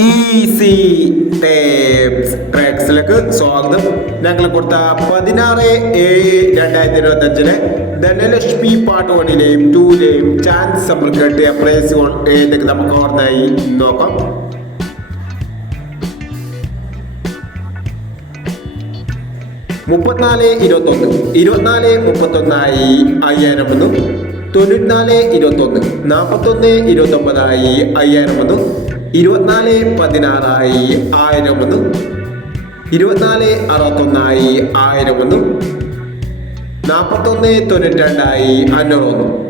Easy tapes ട്രാക്സിലേക്ക് സ്വാഗതം. ഞങ്ങൾ കൊടുത്ത 16/7/2025 ധനലക്ഷ്മി പാർട്ട് 1ലെയും 2ലെയും ചാൻസ് നമ്മൾ കിട്ടിയ പ്രൈസുകൾ ഏതൊക്കെ നമുക്ക് ഓർമ്മയായി നോക്കാം. മുപ്പത്തിനാല് 21 24 31 5000 94 21 41 29 5000 24 16 1000 24 61 1000 41 92 500 46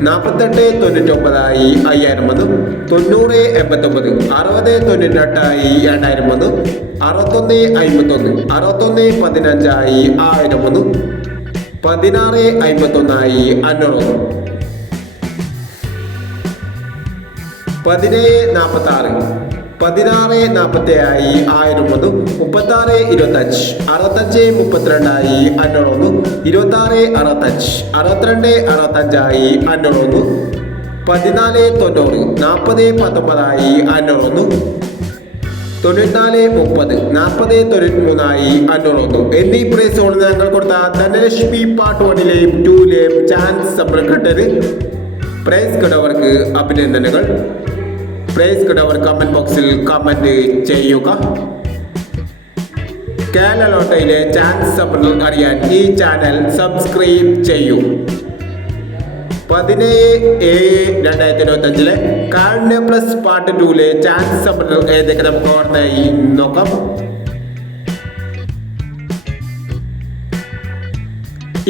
89 48 99 5000 90 89 60 98 2000 61 51 61 15 1000 16 51 500 17 46 16 47 1000 36 25 65 32 500 26 65 62 65 500 14 90 40 19 500 94 30 40 93 500 എന്നീ പ്രൈസുകൾ ഞങ്ങൾ കൊടുത്ത ധനലക്ഷ്മി പാർട്ട് 1ലെയും 2ലെയും ചാൻസ് സംരംഭകർ. പ്രൈസ് കിട്ടവർക്ക് അഭിനന്ദനങ്ങൾ. പ്രൈസ് കിട്ടവർ കമന്റ് ബോക്സിൽ കമന്റ് ചെയ്യുക. കേരള ലോട്ടറിയിലെ ചാൻസ് സംരംഭം അറിയാൻ ഈ ചാനൽ സബ്സ്ക്രൈബ് ചെയ്യൂ. 17/7/2025 കാരുണ്യ പ്ലസ് പാർട്ട് 2ലെ ചാൻസ് സംരംഭം ഏതൊക്കെ നമുക്ക് ഓർമ്മയായി നോക്കാം.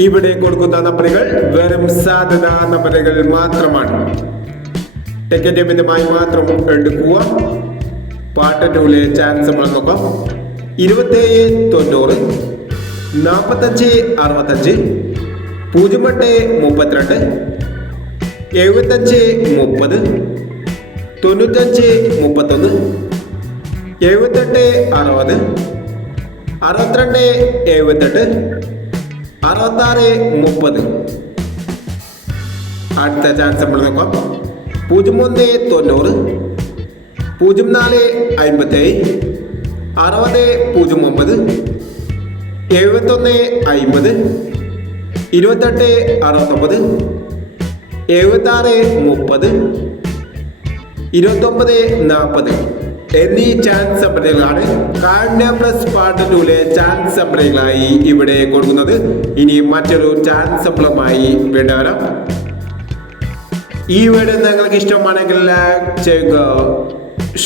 ഇവിടെ കൊടുക്കുന്ന നമ്പറുകൾ വെറും സാധ്യത നമ്പറുകൾ മാത്രമാണ്. ടിക്കറ്റ് മിതമായി മാത്രം എടുക്കുക. പാർട്ട് 2ലെ ചാൻസ് നമ്മൾ നോക്കാം. 27 90 45 65 08 32 75 30 95 31 78 60 62 78 66 30. അടുത്ത ചാൻസ് നമ്മൾ നോക്കാം. 01 90 04 57 60 09 71 50 28 69 76 30 29 40 എന്നീ ചാൻസ് സംഭരങ്ങളാണ് കാരുണ്യ പ്ലസ് പാർട്ട് 2ലെ ചാൻസ് സംഭരങ്ങളായി ഇവിടെ കൊടുക്കുന്നത്. ഇനി മറ്റൊരു ചാൻസ് സംഭവമായി വേണ്ട വരാം. ഈ വീഡിയോ നിങ്ങൾക്ക് ഇഷ്ടമാണെങ്കിൽ ലൈക്ക് ചെയ്യുക,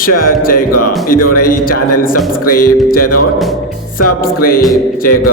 ഷെയർ ചെയ്യുക. ഇതോടെ ഈ ചാനൽ സബ്സ്ക്രൈബ് ചെയ്തവർ സബ്സ്ക്രൈബ് ചെയ്യുക.